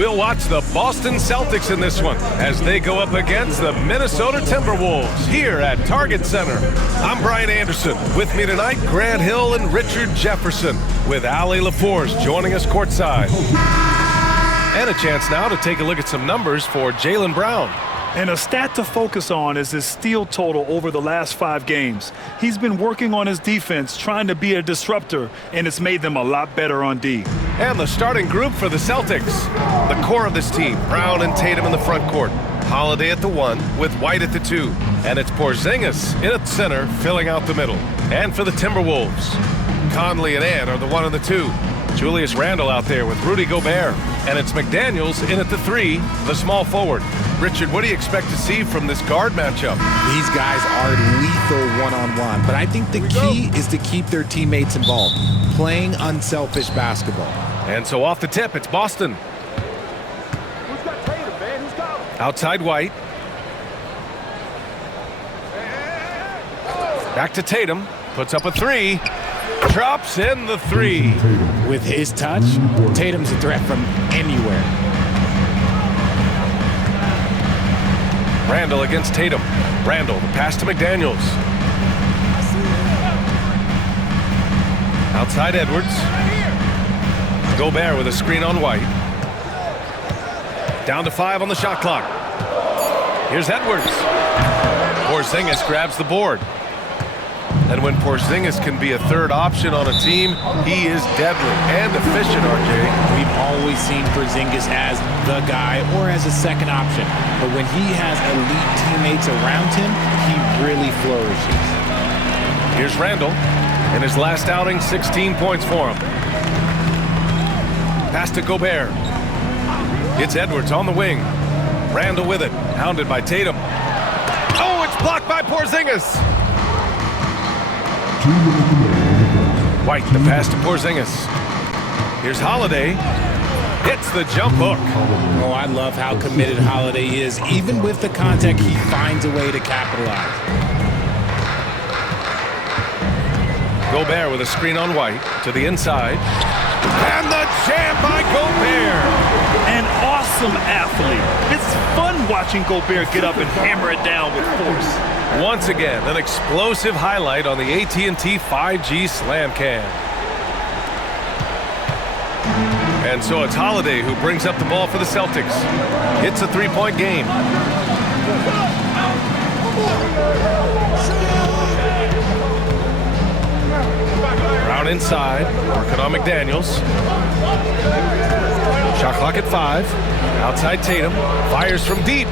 We'll watch the Boston Celtics in this one as they go up against the Minnesota Timberwolves here at Target Center. I'm Brian Anderson. With me tonight, Grant Hill and Richard Jefferson, with Allie LaForce joining us courtside. And a chance now to take a look at some numbers for Jaylen Brown. And a stat to focus on is his steal total over the last 5 games. He's been working on his defense, trying to be a disruptor, and it's made them a lot better on D. And the starting group for the Celtics. The core of this team, Brown and Tatum in the front court. Holiday at the 1 with White at the 2. And it's Porzingis in at center, filling out the middle. And for the Timberwolves, Conley and Ant are the 1 and the 2. Julius Randle out there with Rudy Gobert. And it's McDaniels in at the 3, the small forward. Richard, what do you expect to see from this guard matchup? These guys are lethal one-on-one, but I think the key is to keep their teammates involved, playing unselfish basketball. And so off the tip, it's Boston. Who's got Tatum, man? Who's got him? Outside White. Back to Tatum. Puts up a 3. Drops in the 3. With his touch, Tatum's a threat from anywhere. Randle against Tatum. Randle, the pass to McDaniels. Outside Edwards. Gobert with a screen on White. Down to 5 on the shot clock. Here's Edwards. Porzingis grabs the board. And when Porzingis can be a third option on a team, he is deadly and efficient, RJ. We've always seen Porzingis as the guy or as a second option. But when he has elite teammates around him, he really flourishes. Here's Randle. In his last outing, 16 points for him. Pass to Gobert. It's Edwards on the wing. Randle with it, hounded by Tatum. Oh, it's blocked by Porzingis. White, the pass to Porzingis. Here's Holiday. Hits the jump hook. Oh, I love how committed Holiday is. Even with the contact, he finds a way to capitalize. Gobert with a screen on White to the inside. And the jam by Gobert. An awesome athlete. It's fun watching Gobert get up and hammer it down with force. Once again, an explosive highlight on the AT&T 5G Slam Cam. And so it's Holiday who brings up the ball for the Celtics. It's a 3-point game. Brown inside, working on McDaniels. Shot clock at 5. Outside Tatum, fires from deep.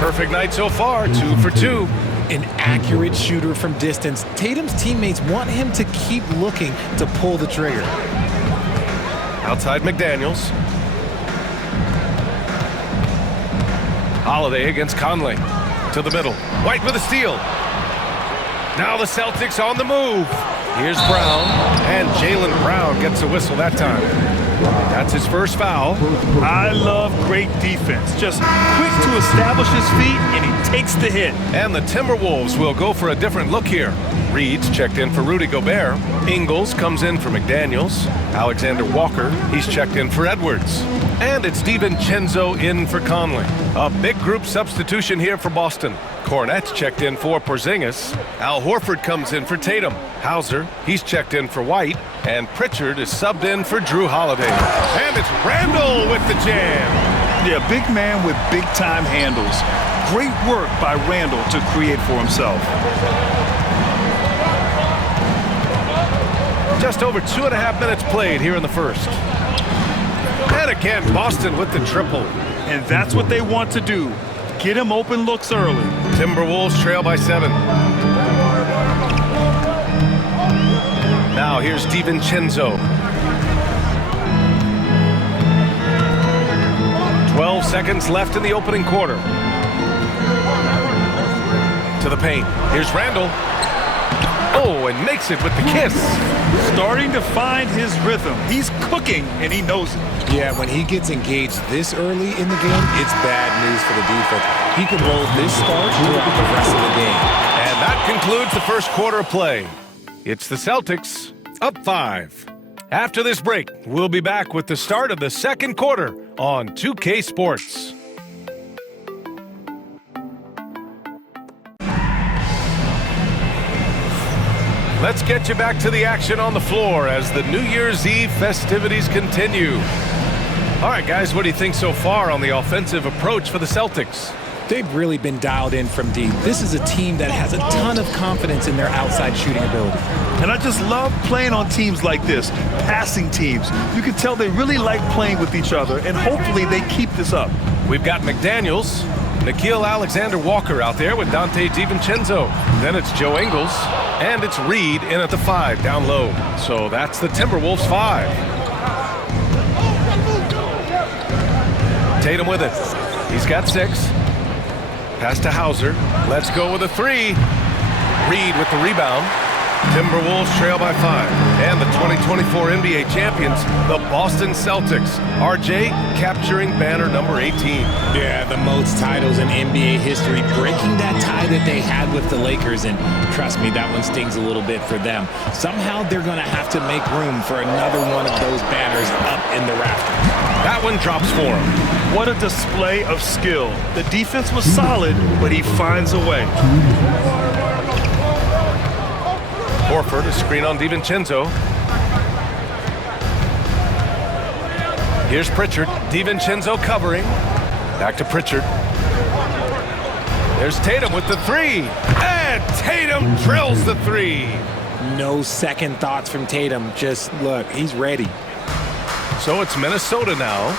Perfect night so far, 2 for 2. An accurate shooter from distance. Tatum's teammates want him to keep looking to pull the trigger. Outside McDaniels. Holiday against Conley. To the middle. White with a steal. Now the Celtics on the move. Here's Brown. And Jaylen Brown gets a whistle that time. That's his first foul. I love great defense. Just quick to establish his feet, and he takes the hit. And the Timberwolves will go for a different look here. Reed's checked in for Rudy Gobert. Ingles comes in for McDaniels. Alexander Walker, he's checked in for Edwards. And it's DiVincenzo in for Conley. A big group substitution here for Boston. Cornette's checked in for Porzingis. Al Horford comes in for Tatum. Hauser, he's checked in for White. And Pritchard is subbed in for Drew Holiday. And it's Randle with the jam. Yeah, big man with big-time handles. Great work by Randle to create for himself. Just over 2.5 minutes played here in the first. And again, Boston with the triple. And that's what they want to do. Get him open looks early. Timberwolves trail by 7. Now here's DiVincenzo. 12 seconds left in the opening quarter. To the paint. Here's Randle. Oh, and makes it with the kiss. Starting to find his rhythm. He's cooking, and he knows it. Yeah, when he gets engaged this early in the game, it's bad news for the defense. He can roll this start throughout the rest of the game. And that concludes the first quarter of play. It's the Celtics up 5. After this break, we'll be back with the start of the second quarter on 2K Sports. Let's get you back to the action on the floor as the New Year's Eve festivities continue. All right, guys, what do you think so far on the offensive approach for the Celtics? They've really been dialed in from deep. This is a team that has a ton of confidence in their outside shooting ability. And I just love playing on teams like this, passing teams. You can tell they really like playing with each other, and hopefully they keep this up. We've got McDaniels, Nickeil Alexander-Walker out there with Dante DiVincenzo. Then it's Joe Ingles, and it's Reed in at the 5 down low. So that's the Timberwolves 5. Tatum with it. He's got 6. Pass to Hauser. Let's go with a 3. Reed with the rebound. Timberwolves trail by 5. And the 2024 NBA champions, the Boston Celtics. RJ capturing banner number 18. Yeah, the most titles in NBA history, breaking that tie that they had with the Lakers. And trust me, that one stings a little bit for them. Somehow they're going to have to make room for another one of those banners up in the rafters. That one drops for him. What a display of skill. The defense was solid, but he finds a way. Horford, a screen on DiVincenzo. Here's Pritchard. DiVincenzo covering. Back to Pritchard. There's Tatum with the 3. And Tatum drills the 3. No second thoughts from Tatum. Just look, he's ready. So it's Minnesota now.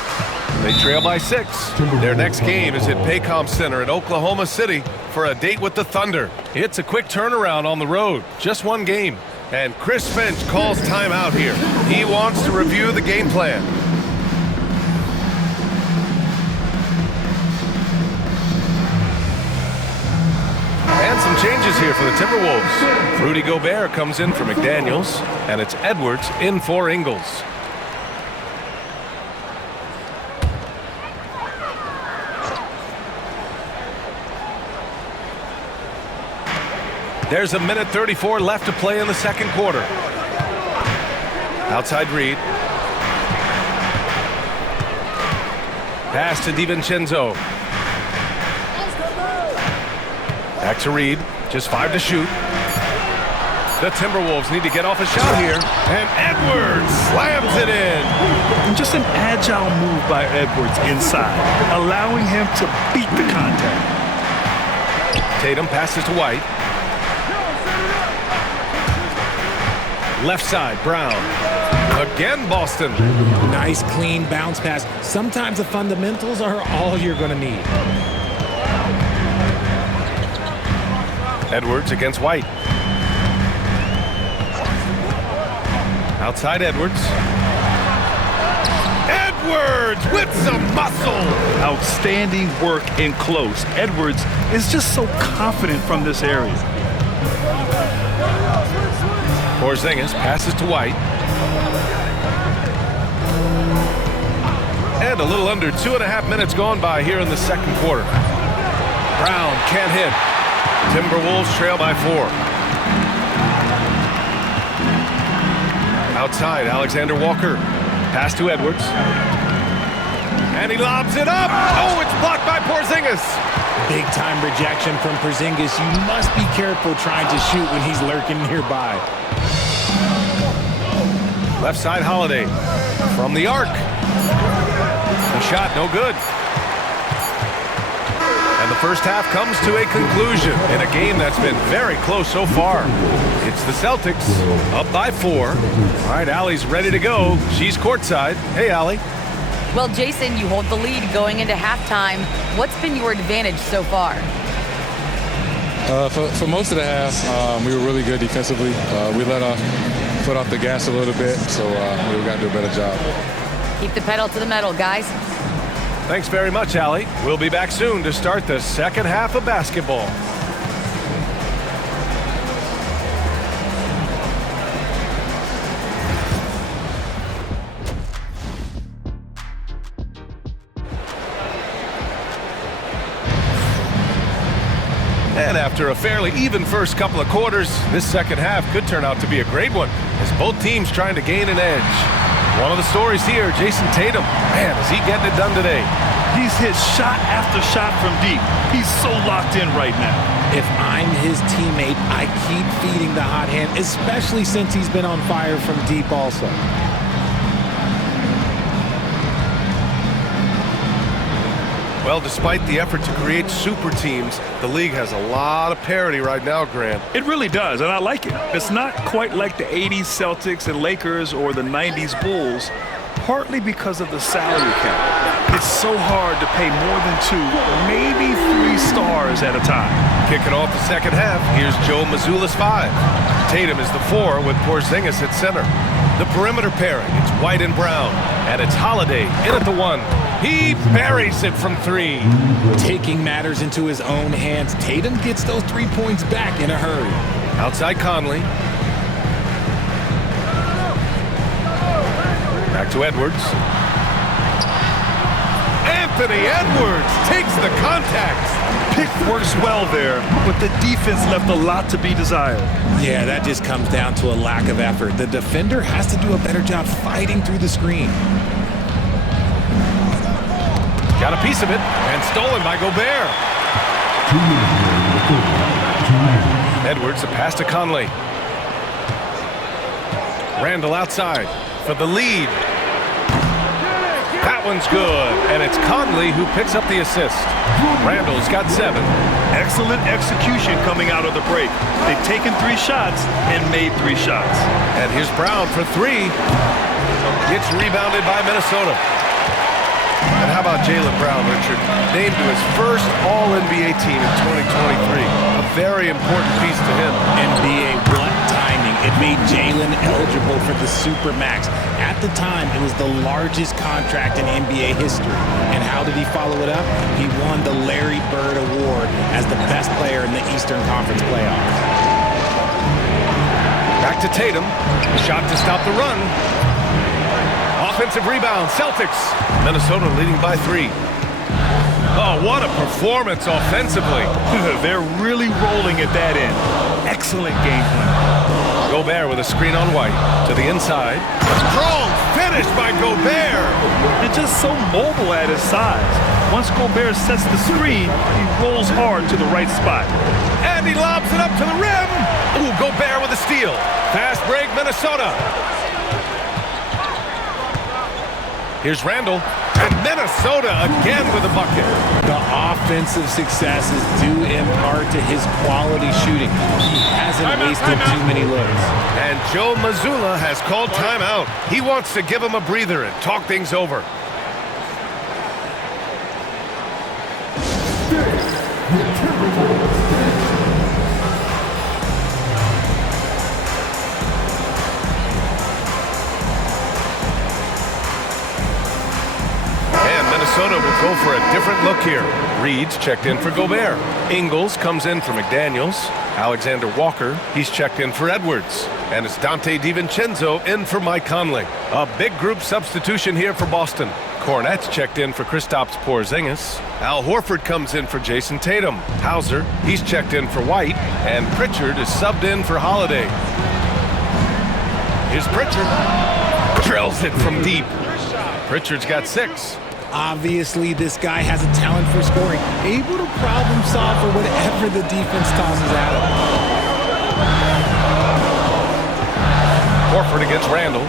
They trail by 6. Their next game is at Paycom Center in Oklahoma City for a date with the Thunder. It's a quick turnaround on the road. Just one game. And Chris Finch calls timeout here. He wants to review the game plan. And some changes here for the Timberwolves. Rudy Gobert comes in for McDaniels, and it's Edwards in for Ingles. There's a minute 34 left to play in the second quarter. Outside Reed. Pass to DiVincenzo. Back to Reed. Just 5 to shoot. The Timberwolves need to get off a shot here. And Edwards slams it in. And just an agile move by Edwards inside, allowing him to beat the contact. Tatum passes to White. Left side, Brown. Again, Boston. Nice, clean bounce pass. Sometimes the fundamentals are all you're going to need. Edwards against White. Outside Edwards. Edwards with some muscle. Outstanding work in close. Edwards is just so confident from this area. Porzingis passes to White. And a little under 2.5 minutes gone by here in the second quarter. Brown can't hit. Timberwolves trail by 4. Outside, Alexander Walker. Pass to Edwards. And he lobs it up. Oh, it's blocked by Porzingis. Big time rejection from Porzingis. You must be careful trying to shoot when he's lurking nearby. Left side, Holiday. From the arc. The shot, no good. And the first half comes to a conclusion in a game that's been very close so far. It's the Celtics up by 4. All right, Allie's ready to go. She's courtside. Hey, Allie. Well, Jason, you hold the lead going into halftime. What's been your advantage so far? For most of the half, we were really good defensively. We let our foot off the gas a little bit, so we've got to do a better job. Keep the pedal to the metal, guys. Thanks very much, Allie. We'll be back soon to start the second half of basketball. And after a fairly even first couple of quarters, this second half could turn out to be a great one as both teams trying to gain an edge. One of the stories here, Jason Tatum. Man, is he getting it done today? He's hit shot after shot from deep. He's so locked in right now. If I'm his teammate, I keep feeding the hot hand, especially since he's been on fire from deep also. Well, despite the effort to create super teams, the league has a lot of parity right now, Grant. It really does, and I like it. It's not quite like the 80s Celtics and Lakers or the 90s Bulls, partly because of the salary cap. It's so hard to pay more than 2, maybe 3 stars at a time. Kicking off the second half, here's Joe Mazzulla's 5. Tatum is the 4 with Porzingis at center. The perimeter pairing, it's White and Brown, and it's Holiday in at the 1. He buries it from 3. Taking matters into his own hands, Tatum gets those 3 points back in a hurry. Outside Conley. Back to Edwards. Anthony Edwards takes the contact. Pick works well there, but the defense left a lot to be desired. Yeah, that just comes down to a lack of effort. The defender has to do a better job fighting through the screen. Got a piece of it, and stolen by Gobert. Edwards, a pass to Conley. Randall outside for the lead. That one's good, and it's Conley who picks up the assist. Randall's got 7. Excellent execution coming out of the break. They've taken 3 shots and made 3 shots. And here's Brown for 3. Gets rebounded by Minnesota. And how about Jaylen Brown, Richard? Named to his first All-NBA team in 2023. A very important piece to him. NBA, what timing. It made Jaylen eligible for the Supermax. At the time, it was the largest contract in NBA history. And how did he follow it up? He won the Larry Bird Award as the best player in the Eastern Conference playoffs. Back to Tatum. Shot to stop the run. Offensive rebound, Celtics. Minnesota leading by 3. Oh, what a performance offensively. They're really rolling at that end. Excellent game plan. Gobert with a screen on White. To the inside. Strong finish by Gobert. And just so mobile at his size. Once Gobert sets the screen, he rolls hard to the right spot. And he lobs it up to the rim. Ooh, Gobert with a steal. Fast break, Minnesota. Here's Randall, and Minnesota again with a bucket. The offensive success is due in part to his quality shooting. He hasn't wasted too many looks. And Joe Mazzulla has called timeout. He wants to give him a breather and talk things over. Minnesota will go for a different look here. Reed's checked in for Gobert. Ingles comes in for McDaniels. Alexander Walker, he's checked in for Edwards. And it's Dante DiVincenzo in for Mike Conley. A big group substitution here for Boston. Cornette's checked in for Kristaps Porzingis. Al Horford comes in for Jason Tatum. Hauser, he's checked in for White. And Pritchard is subbed in for Holiday. Here's Pritchard. Drills it from deep. Pritchard's got 6. Obviously, this guy has a talent for scoring, able to problem solve for whatever the defense tosses at him. Horford against Randall.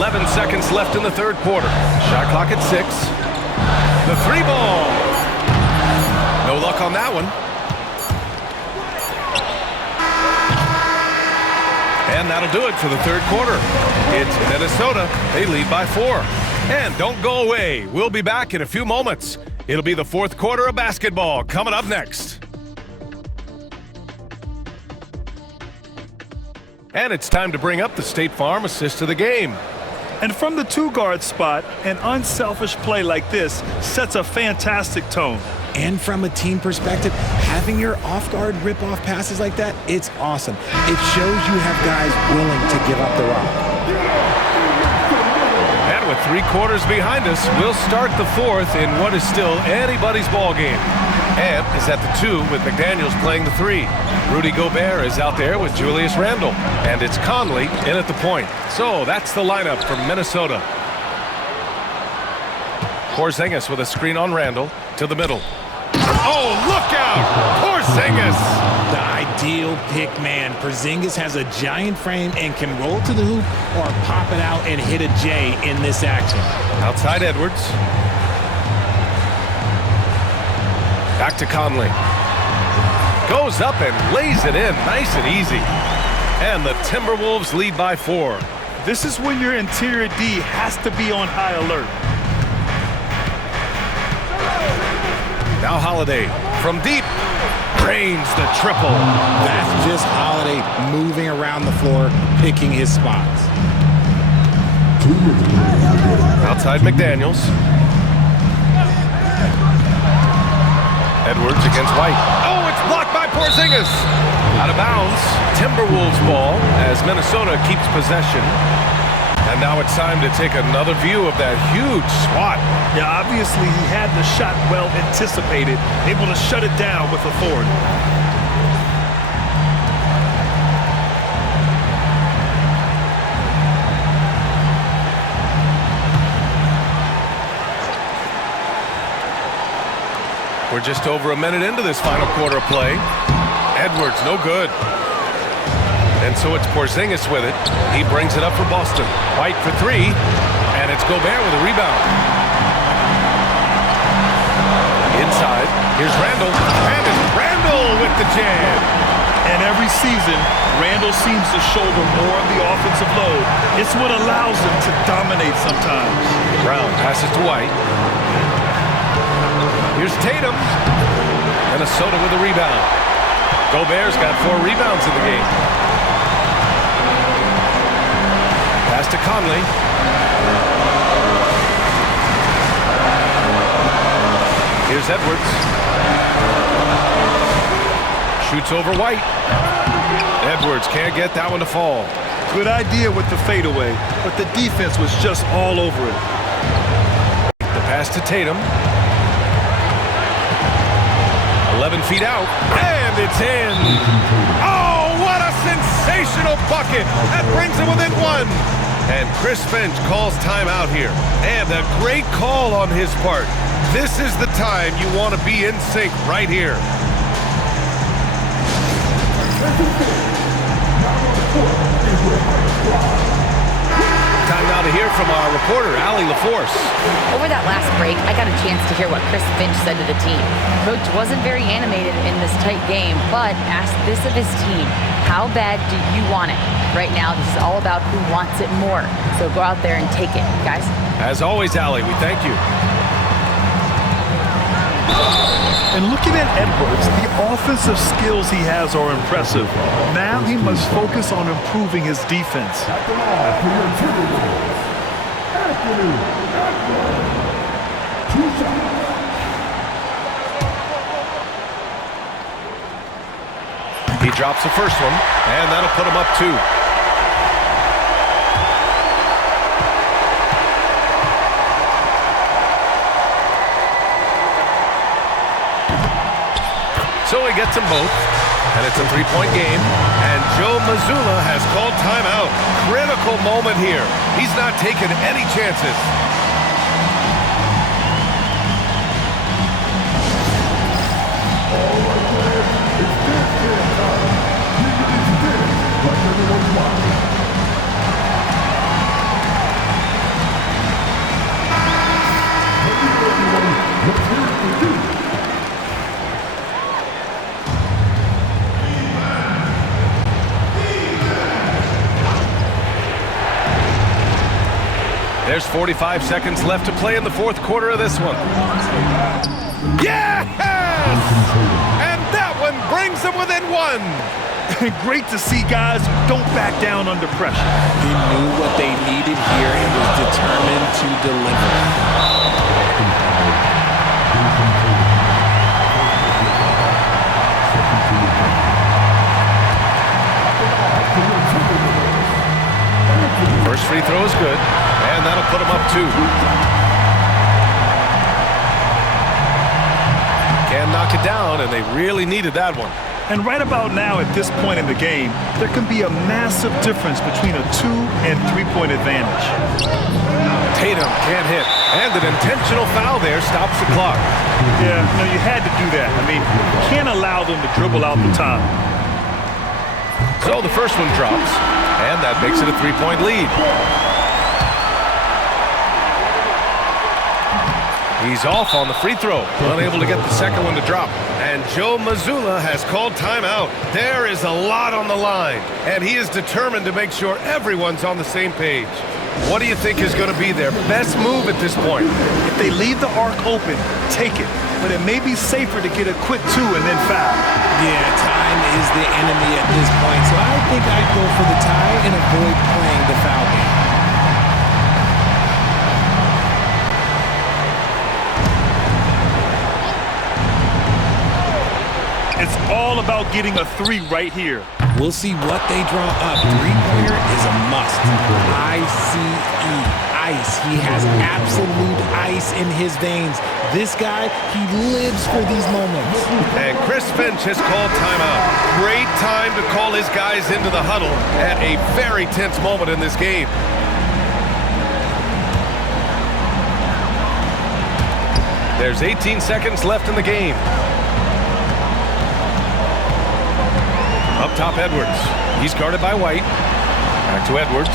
11 seconds left in the third quarter. Shot clock at 6. The 3-ball. No luck on that one. And that'll do it for the third quarter. It's Minnesota. They lead by 4. And don't go away. We'll be back in a few moments. It'll be the fourth quarter of basketball coming up next. And it's time to bring up the State Farm assist of the game. And from the 2-guard spot, an unselfish play like this sets a fantastic tone. And from a team perspective, having your off-guard rip-off passes like that, it's awesome. It shows you have guys willing to give up the rock. And with 3 quarters behind us, we'll start the fourth in what is still anybody's ball game. Ant is at the 2 with McDaniels playing the 3. Rudy Gobert is out there with Julius Randle. And it's Conley in at the point. So that's the lineup from Minnesota. Porzingis with a screen on Randle to the middle. Oh, look out! Porzingis! The ideal pick man. Porzingis has a giant frame and can roll to the hoop or pop it out and hit a J in this action. Outside Edwards. Back to Conley. Goes up and lays it in nice and easy. And the Timberwolves lead by 4. This is when your interior D has to be on high alert. Now Holiday from deep. Drains the triple. That's just Holiday moving around the floor, picking his spots. Outside McDaniels. Edwards against White. Oh, it's blocked by Porzingis. Out of bounds. Timberwolves ball as Minnesota keeps possession. And now it's time to take another view of that huge swat. Yeah, obviously he had the shot well anticipated, able to shut it down with authority. We're just over a minute into this final quarter of play. Edwards, no good. And so it's Porzingis with it. He brings it up for Boston. White for 3, and it's Gobert with a rebound. Inside, here's Randle, and it's Randle with the jam. And every season, Randle seems to shoulder more of the offensive load. It's what allows him to dominate sometimes. Brown passes to White. Here's Tatum. Minnesota with a rebound. Gobert's got 4 rebounds in the game. Pass to Conley. Here's Edwards. Shoots over White. Edwards can't get that one to fall. Good idea with the fadeaway, but the defense was just all over it. The pass to Tatum. 11 feet out, and it's in. Oh, what a sensational bucket. That brings him within 1. And Chris Finch calls timeout here. And a great call on his part. This is the time you want to be in sync right here. Time now to hear from our reporter, Allie LaForce. Over that last break, I got a chance to hear what Chris Finch said to the team. Coach wasn't very animated in this tight game, but asked this of his team: how bad do you want it? Right now, this is all about who wants it more. So go out there and take it, guys. As always, Allie, we thank you. And looking at Edwards, the offensive skills he has are impressive. Now he must focus on improving his defense. He drops the first one, and that'll put him up 2. So he gets them both, and it's a 3-point game. And Joe Mazzulla has called timeout. Critical moment here. He's not taking any chances. There's 45 seconds left to play in the fourth quarter of this one. Yes! And that one brings them within 1. Great to see guys who don't back down under pressure. He knew what they needed here and was determined to deliver. First free throw is good, and that'll put him up 2. Can knock knock it down, and they really needed that one. And right about now, at this point in the game, there can be a massive difference between a 2- and 3-point advantage. Tatum can't hit, and an intentional foul there stops the clock. Yeah, no, you had to do that. I mean, you can't allow them to dribble out the time. So the first one drops, and that makes it a 3-point lead. He's off on the free throw, unable to get the second one to drop. And Joe Mazzulla has called timeout. There is a lot on the line, and he is determined to make sure everyone's on the same page. What do you think is going to be their best move at this point? If they leave the arc open, take it. But it may be safer to get a quick 2 and then foul. Yeah, time is the enemy at this point, so I think I'd go for the tie and avoid playing the foul game. It's all about getting a 3 right here. We'll see what they draw up. Three-pointer is a must. I-C-E, ice. He has absolute ice in his veins. This guy, he lives for these moments. And Chris Finch has called timeout. Great time to call his guys into the huddle at a very tense moment in this game. There's 18 seconds left in the game. Up top, Edwards. He's guarded by White. Back to Edwards.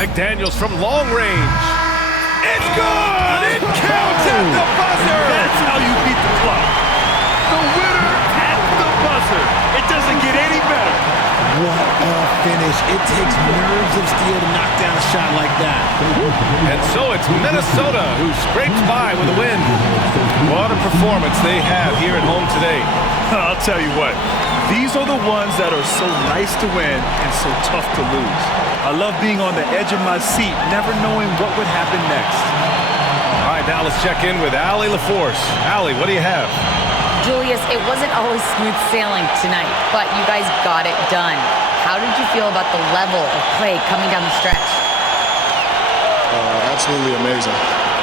McDaniels from long range. It's good! It counts at the buzzer! That's how you beat the clock. The winner at the buzzer. It doesn't get any better. What a finish. It takes nerves of steel to knock down a shot like that. And so it's Minnesota who scrapes by with a win. What a performance they have here at home today. I'll tell you what, these are the ones that are so nice to win and so tough to lose. I love being on the edge of my seat, never knowing what would happen next. All right, now let's check in with Allie LaForce. Allie, what do you have? Julius, it wasn't always smooth sailing tonight, but you guys got it done. How did you feel about the level of play coming down the stretch? Absolutely amazing.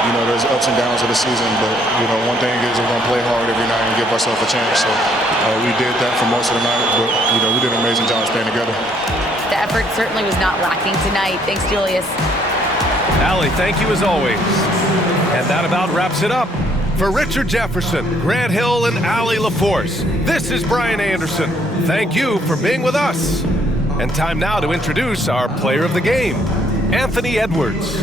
You know, there's ups and downs of the season, but, you know, one thing is we're going to play hard every night and give ourselves a chance. So we did that for most of the night, but, you know, we did an amazing job staying together. The effort certainly was not lacking tonight. Thanks, Julius. Allie, thank you as always. And that about wraps it up. For Richard Jefferson, Grant Hill, and Allie LaForce, this is Brian Anderson. Thank you for being with us. And time now to introduce our player of the game, Anthony Edwards.